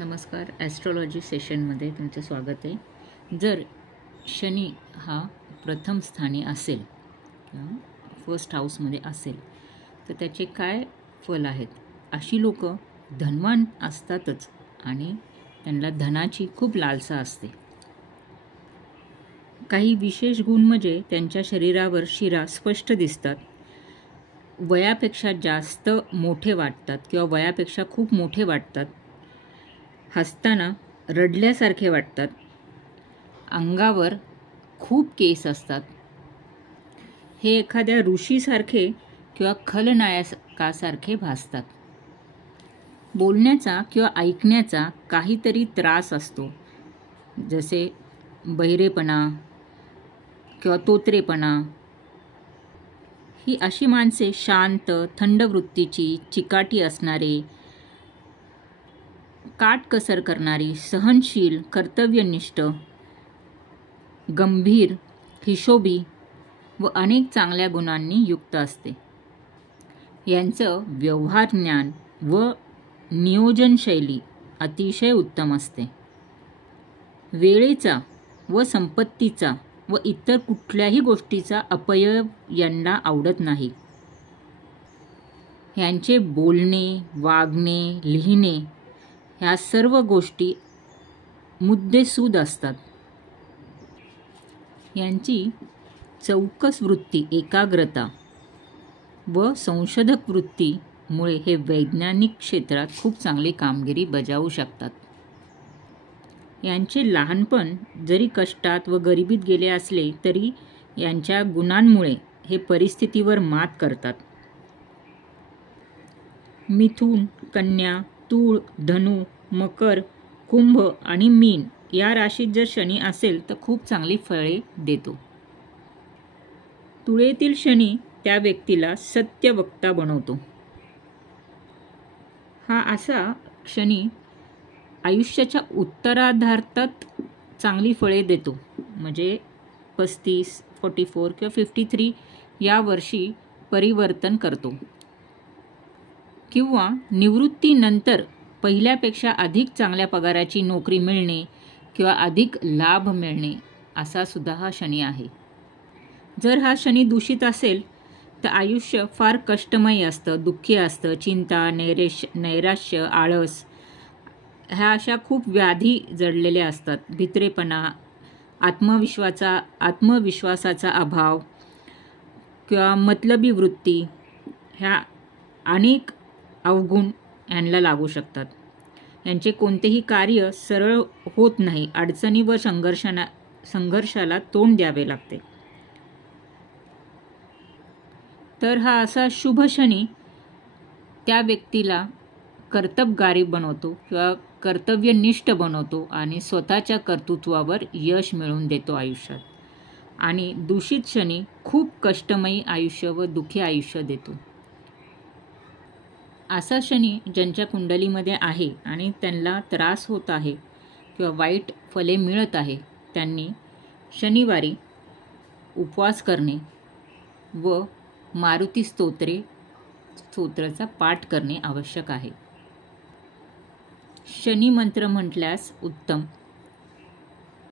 नमस्कार. ॲस्ट्रॉलॉजी सेशनमध्ये तुमचं स्वागत आहे. जर शनी हा प्रथम स्थानी असेल किंवा फर्स्ट हाऊसमध्ये असेल तर त्याचे काय फल आहेत? अशी लोक धनवान असतातच आणि त्यांना धनाची खूप लालसा असते. काही विशेष गुण म्हणजे त्यांच्या शरीरावर शिरा स्पष्ट दिसतात, वयापेक्षा जास्त मोठे वाटतात किंवा वयापेक्षा खूप मोठे वाटतात, हसताना रडल्यासारखे वाटतात, अंगावर खूप केस असतात, हे एखाद्या ऋषीसारखे किंवा खलनायकासारखे भासतात. बोलण्याचा किंवा ऐकण्याचा काहीतरी त्रास असतो, जसे बहिरेपणा किंवा तोतरेपणा. ही अशी माणसे शांत, थंड वृत्तीची, चिकाटी असणारे, काटकसर करणारी, सहनशील, कर्तव्यनिष्ठ, गंभीर, हिशोबी व अनेक चांगल्या गुणांनी युक्त असते. यांचं व्यवहार ज्ञान व नियोजनशैली अतिशय उत्तम असते. वेळेचा व संपत्तीचा व इतर कुठल्याही गोष्टीचा अपव्यय यांना आवडत नाही. यांचे बोलणे, वागणे, लिहिणे ह्या सर्व गोष्टी मुद्देसूद असतात. यांची चौकस वृत्ती, एकाग्रता व संशोधक वृत्तीमुळे हे वैज्ञानिक क्षेत्रात खूप चांगली कामगिरी बजावू शकतात. यांचे लहानपण जरी कष्टात व गरिबीत गेले असले तरी यांच्या गुणांमुळे हे परिस्थितीवर मात करतात. मिथुन, कन्या, तूळ, धनु, मकर, कुंभ आणि मीन या राशीत जर शनी असेल तर खूप चांगली फळे देतो. तुळेतील शनी त्या व्यक्तीला सत्यवक्ता बनवतो. हा असा शनी आयुष्याच्या उत्तरार्धात चांगली फळे देतो, म्हणजे 35, 44 किंवा 53 या वर्षी परिवर्तन करतो, किंवा निवृत्तीनंतर पहिल्यापेक्षा अधिक चांगल्या पगाराची नोकरी मिळणे किंवा अधिक लाभ मिळणे असा सुद्धा हा शनी आहे. जर हा शनी दूषित असेल तर आयुष्य फार कष्टमय असतं, दुःखी असतं. चिंता, नैराश्य, आळस ह्या अशा खूप व्याधी जडलेल्या असतात. भित्रेपणा, आत्मविश्वासाचा अभाव किंवा मतलबी वृत्ती ह्या अनेक अवगुण यांना लागू शकतात. यांचे कोणतेही कार्य सरळ होत नाही. अडचणी व संघर्षाला तोंड द्यावे लागते. तर हा असा शुभ शनी त्या व्यक्तीला कर्तबगारी बनवतो किंवा कर्तव्यनिष्ठ बनवतो आणि स्वतःच्या कर्तृत्वावर यश मिळवून देतो आयुष्यात. आणि दूषित शनी खूप कष्टमयी आयुष्य व दुःखी आयुष्य देतो. असा शनी ज्यांच्या कुंडलीमध्ये आहे आणि त्यांना त्रास होत आहे किंवा वाईट फले मिळत आहे, त्यांनी शनिवारी उपवास करणे व मारुती स्तोत्राचा पाठ करणे आवश्यक आहे. शनी मंत्र म्हटल्यास उत्तम